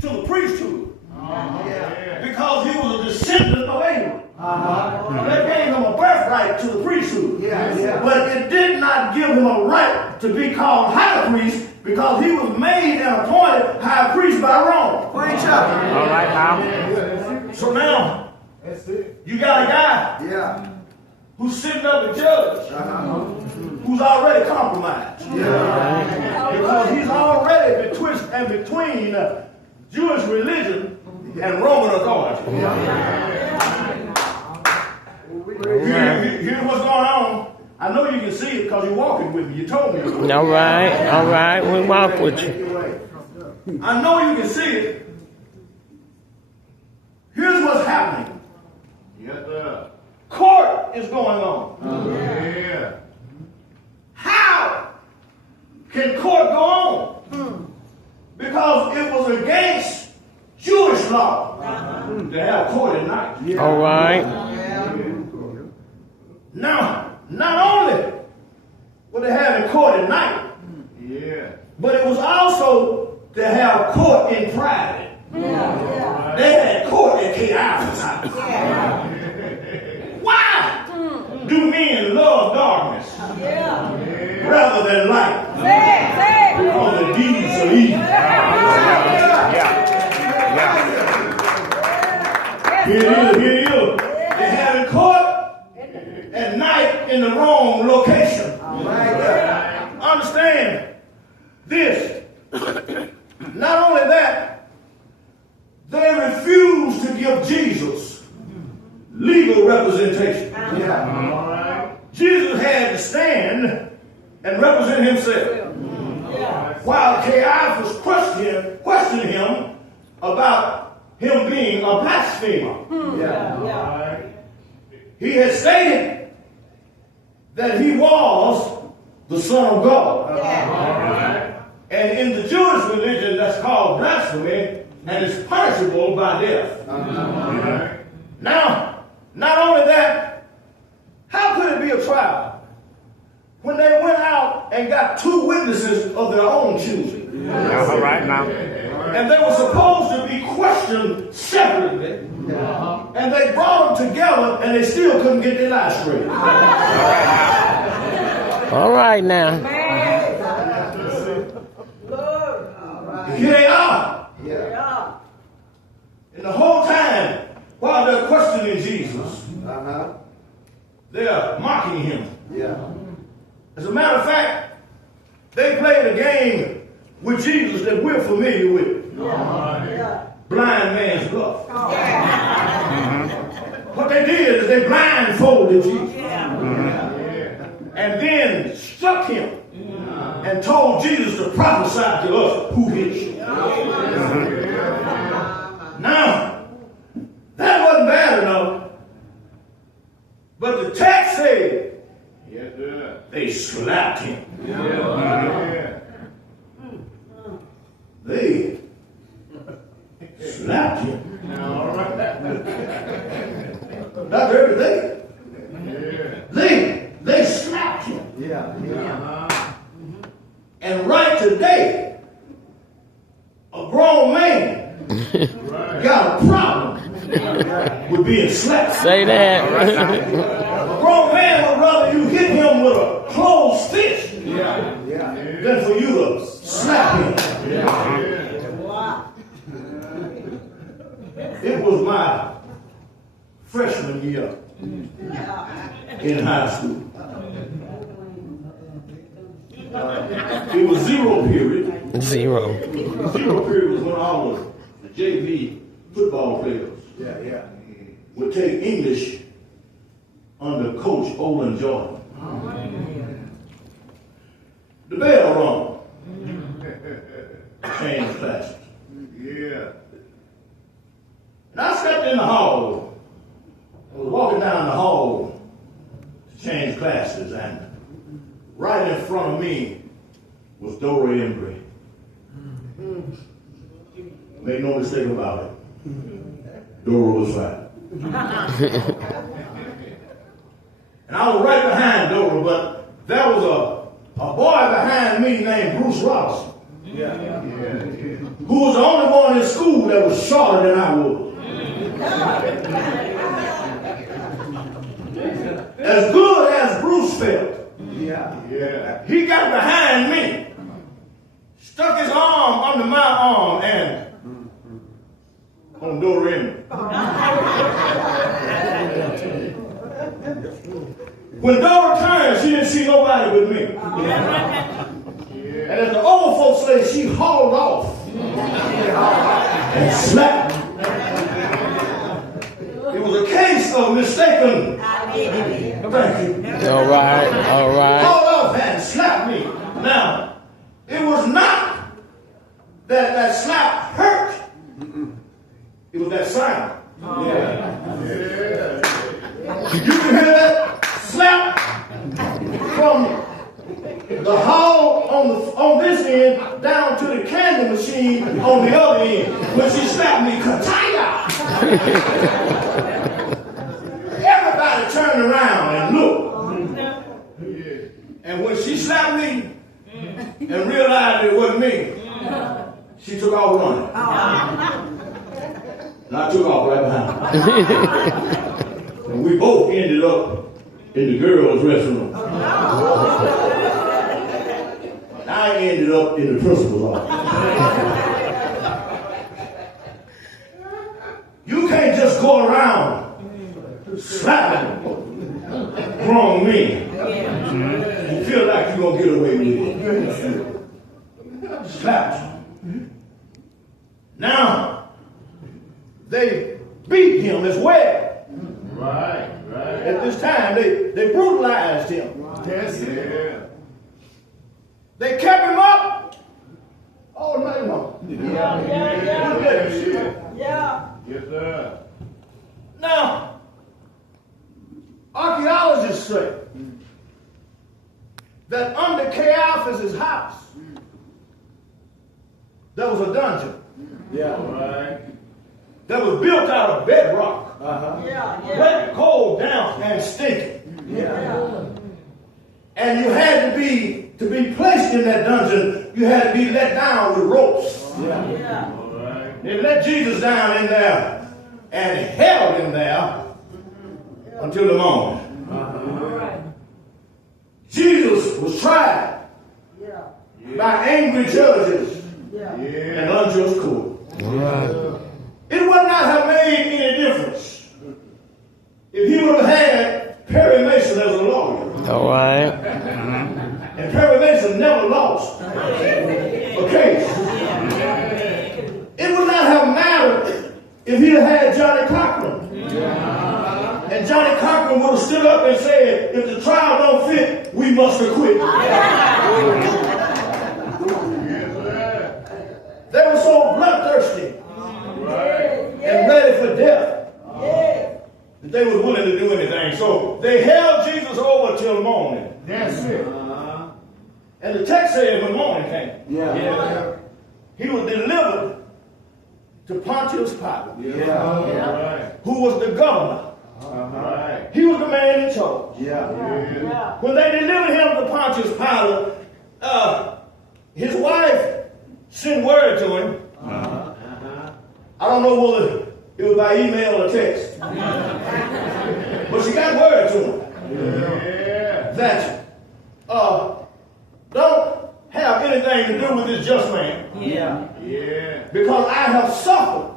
to the priesthood. Because he was a descendant of Abraham. That gave him a birthright to the priesthood. But it did not give him a right to be called high priest because he was made and appointed high priest by Rome. All right, now. So now, you got a guy who's sitting up a judge who's already compromised. Because he's already between Jewish religion and Roman authority. Here's what's going on. I know you can see it because you're walking with me. You told me. All right, we walk with you. I know you can see it. Here's what's happening. Court is going on. How can court go on? Because it was against Jewish law to have court at night. All right. Now, not only were they having court at night, but it was also to have court in private. They had court at Caiaphas' house. Why do men love darkness rather than light? Because the deeds are evil. Here it is. They're having court at night in the wrong location. Understand this. Not only that, they refused to give Jesus legal representation. Jesus had to stand and represent himself. While Caiaphas questioned him about him being a blasphemer. He had stated that he was the Son of God. And in the Jewish religion, that's called blasphemy, and it's punishable by death. Now, not only that, how could it be a trial when they went out and got two witnesses of their own choosing? All right, now. And they were supposed to be questioned separately. And they brought them together and they still couldn't get their lives straight. All right, now. Here they are. And the whole time, while they're questioning Jesus, they're mocking him. As a matter of fact, they played a game with Jesus that we're familiar with. Blind man's bluff. What they did is they blindfolded Jesus. And then struck him and told Jesus to prophesy to us who hit you. Now, that wasn't bad enough. But the text said they slapped him. They slapped him. Not everything. They slapped him. And right today, a grown man got a problem with being slapped. Say that. A grown man would rather you hit him with a closed fist than for you to slap him. It was my freshman year in high school. It was zero period. Zero. Zero period was when all of the JV football players would take English under Coach Olin Jordan. The bell rung. Change classes. And I stepped in the hall. I was walking down the hall to change classes, and right in front of me was Dora Embry. Make no mistake about it. Dora was right. And I was right behind Dora, but there was a boy behind me named Bruce Robinson, who was the only one in school school that was shorter than I was. As good as Bruce felt, he got behind me, stuck his arm under my arm, and on Doreen. When Dora turned, she didn't see nobody but me. And as the old folks say, she hauled off and slapped me. It was a case of mistaken. Thank you. All right. All right. Hauled off and slapped me. Now, it was not that slap hurt. It was that sound. You can hear that slap from the hall on this end down to the candy machine on the other end. When she slapped me, Kataya! Everybody turned around and looked. And when she slapped me and realized it wasn't me, she took off running. And I took off right behind her. And we both ended up in the girls' restroom. And I ended up in the principal's office. You can't just go around slapping grown men and feel like you're going to get away with it. Slap you. Now, they beat him as well. Right. At this time, they brutalized him. Yes, yeah. They kept him up all night long. Yeah. Yes, sir. Now, archaeologists say that under Caiaphas' house, there was a dungeon. All right. That was built out of bedrock. Wet, cold, damp, and stinking. And you had to be placed in that dungeon, you had to be let down with ropes. All right. They let Jesus down in there and held him there until the morning. Jesus was tried by angry judges and unjust court. It would not have made any difference if he would have had Perry Mason as a lawyer. All right. And Perry Mason never lost a case. It would not have mattered if he had Johnny Cochran. And Johnny Cochran would have stood up and said, if the trial don't fit, we must acquit. They were so bloodthirsty and ready for death that they were willing to do anything. So they held Jesus over till morning. That's it. And the text says when morning came, he was delivered to Pontius Pilate, who was the governor. He was the man in charge. When they delivered him to Pontius Pilate, his wife sent word to him. I don't know whether it was by email or text, but she got word to him that don't have anything to do with this just man. Because I have suffered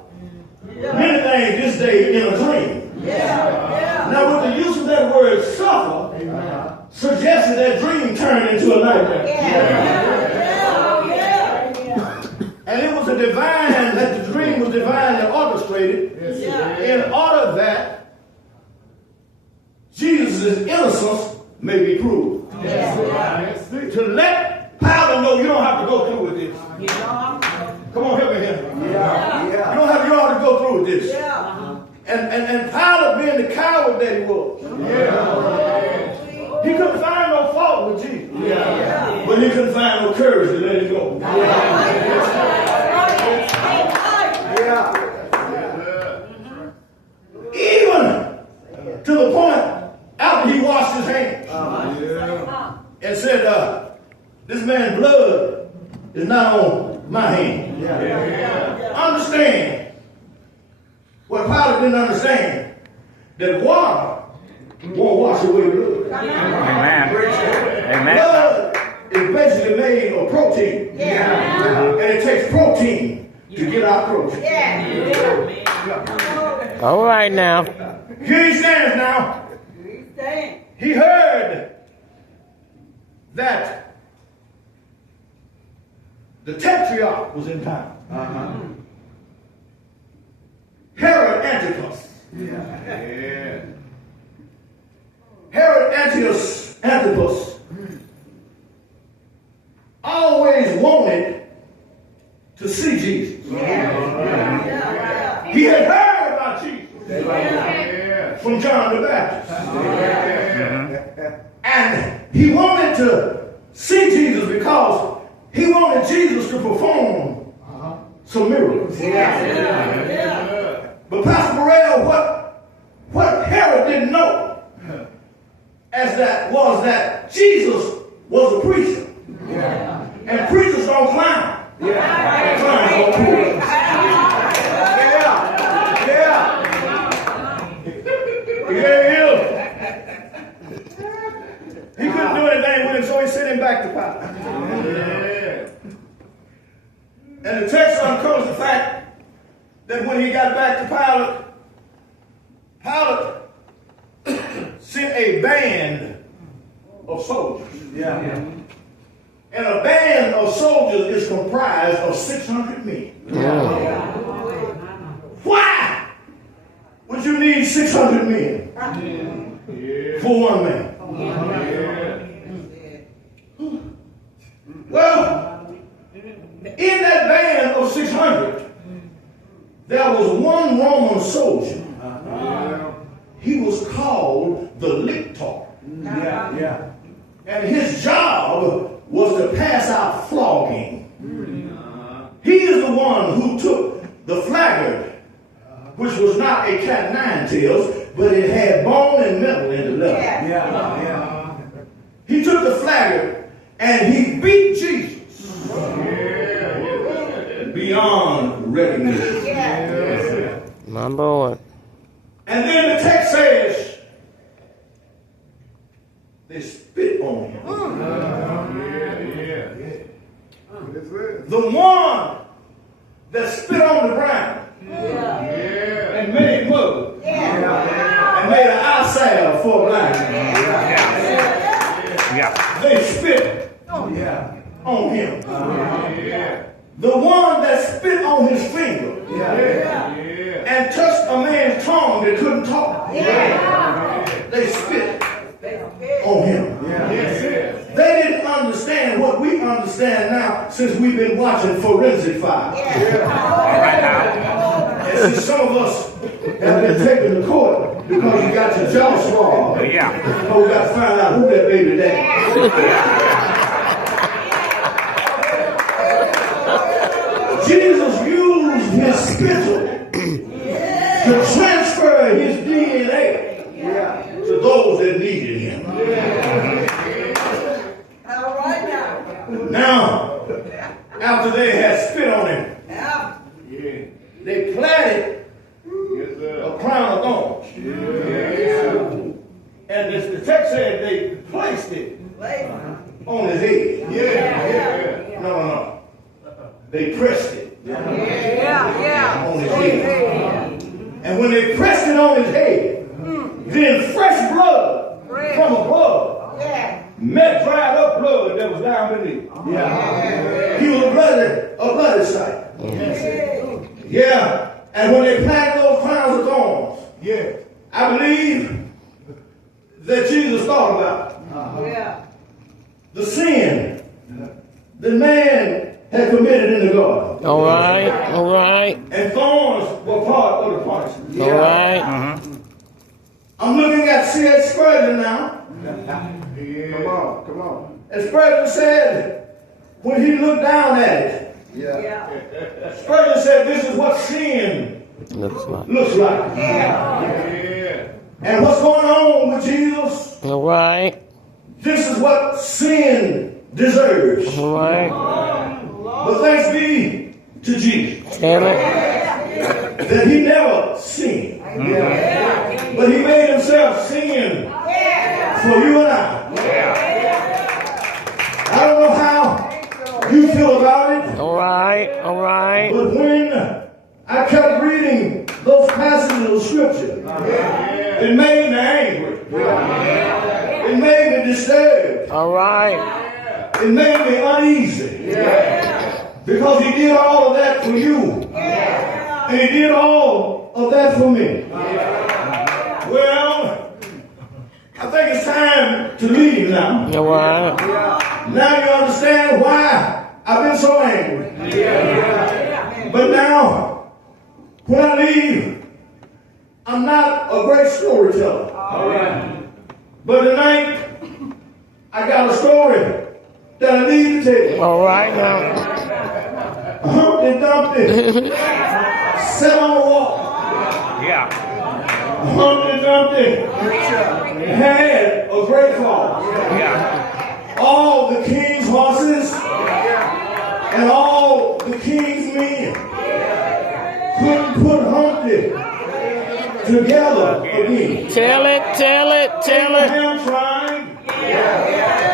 many things this day in a dream. Now, with the use of that word "suffer," suggested that dream turned into a nightmare. And it was a divine, that the dream was divinely orchestrated in order that Jesus' innocence may be proved. To let Pilate know you don't have to go through with this. Come on, help me here. You don't have to go through with this. And Pilate, being the coward that he was, he couldn't find no fault with Jesus. But he couldn't find no courage to let it go. Even to the point after he washed his hands and said, this man's blood is not on my hand. Understand what Pilate didn't understand, that water won't wash away blood. Amen. Amen. Blood is basically made of protein. And it takes protein to get out protein. All right now. Here he stands now. He heard that the tetrarch was in town. Herod Antipas. Herod Antipas always wanted to see Jesus. He had heard about Jesus from John the Baptist. And he wanted to see Jesus because he wanted Jesus to perform some miracles. But Pastor Burrell, what Herod didn't know was that Jesus was a preacher. And preachers don't climb. Climb on pulpits. He couldn't do anything with him, so he sent him back to Pilate. And the text uncovers the fact that when he got back to Pilate sent a band of soldiers. And a band of soldiers is comprised of 600 men. Why would you need 600 men for one man? Well, in that band of 600, there was one Roman soldier. He was called the lictor. And his job was to pass out flogging. He is the one who took the flaggard, which was not a cat nine tails, but it had bone and metal in the leather. He took the flaggard and he beat Jesus beyond recognition. My Lord. And then the text says they spit on him. The one that spit on the ground and made mud and made an eye salve for a blind man. They spit on him. The one that spit on his finger and touched a man's tongue that couldn't talk. They spit on him. They didn't understand what we understand now since we've been watching Forensic Files. And see, some of us have been taken to court because you got your jaw swallowed. Oh, we got to find out who that baby daddy is. Jesus used his spittle to transfer his DNA to those that needed him. Now, after they had spit on him, they plaited a crown of thorns. And the text said they placed it on his head. No. They pressed it on his head. And when they pressed it on his head, then fresh blood from above met dried up blood that was down beneath. He was a bloody sight. And when they planted those crowns of thorns, I believe that Jesus thought about the sin the man had committed in the garden. All right. And thorns were part of the punishment. All right. I'm looking at C.H. Spurgeon now. Come on. And Spurgeon said, when he looked down at it, Spurgeon said, this is what sin looks like. And what's going on with Jesus? All right. This is what sin deserves. All right. But thanks be to Jesus Tell it. that he never sinned. But he made himself sin for you and I don't know how you feel about it. All right. All right. But when I kept reading those passages of scripture, it made me angry. It made me disturbed. All right. It made me uneasy. Because he did all of that for you. And he did all of that for me. Well, I think it's time to leave now. All right. Now you understand why I've been so angry. But now, when I leave, I'm not a great storyteller. But tonight, I got a story that I need to tell you. All right now. Humpty Dumpty sat on the wall. Yeah. Humpty Dumpty had a great fall. Yeah. All the king's horses and all the king's men couldn't put Humpty together again. Tell it. Tell it. Tell it. Abraham tried.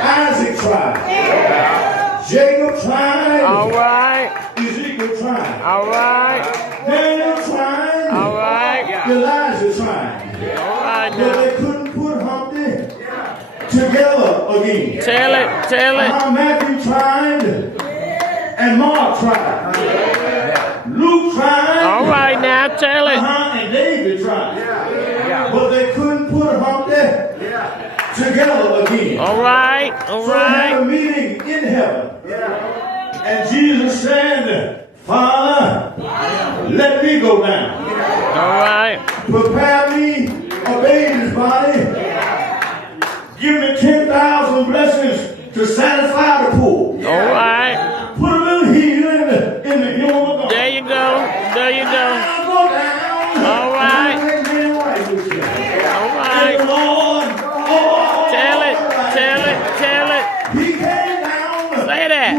Isaac tried. Jacob tried. All right. Ezekiel tried. All right. Daniel tried. All right. Elijah tried. All right But now. they couldn't put Humpty together again. Tell it. Tell it. How Matthew tried and Mark tried. Luke tried. All right now. Tell it. And David tried. But they couldn't put Humpty together again. All right. All So they had right. a meeting in heaven. And Jesus said, Father, let me go down. All right. Prepare me a baby's body. Give me 10,000 blessings to satisfy the poor. All right. Put a little healing in the human God. There you go. There you go. I'll go down. All right. And make men right with you. All And right. the Lord, Tell it. Tell it. Tell it. He came down Say that.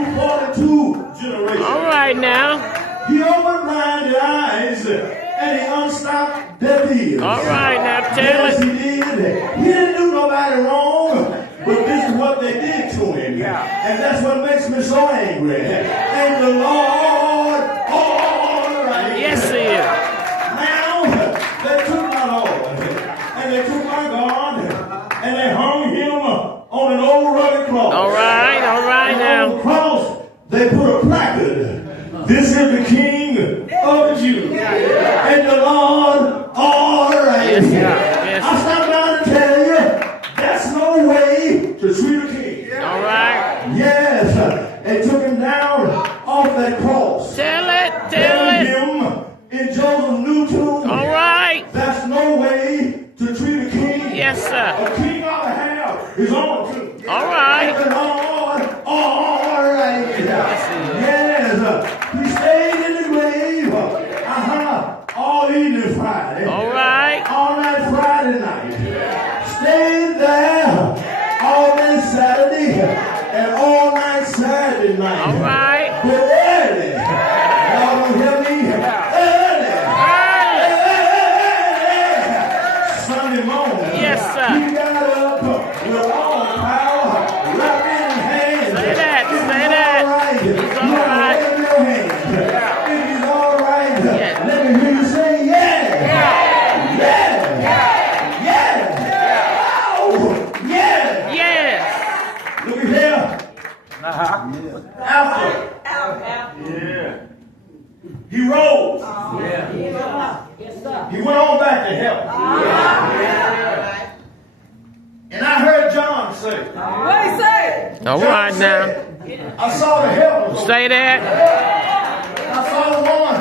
to 42 generations. All right now. He opened blinded eyes and he unstopped deaf ears. All right now. Tell Yes, it. he did. He didn't do nobody wrong, but this is what they did to him. And that's what makes me so angry. And the Lord, all right. Yes, he is. Now, they took my Lord, and they took my God, and they hung him on an old rugged cross. All right. All right And on now. the cross, they put a placard. This is the King of the Jews. And the Lord, all right. Yes, yes. I stopped down to tell you, that's no way to treat a king. All right. Yes, they took him down off that cross. Tell it. Tell Buried it. him in Joseph's new tomb. All right. That's no way to treat a king. Yes, sir. A king ought to have his own tomb. All right. And the Lord, all right. Yes, he stayed in the grave. All evening Friday. All right. All night Friday night. Stayed there all day Saturday and all night Saturday night. All right. But early, y'all don't hear me? Early. Sunday morning. Yes, sir. He got up with all power, wrapped in his hands. Say that. Say that. It's all right. Wave your hands. If he's all right, Yes. let me hear you say yeah. Yeah. Yeah. Oh, yeah. Yes. Look at here. After he rose, he went on back to heaven. And I heard John say, What he say? All right now. I saw the heavens. Say that. I saw the woman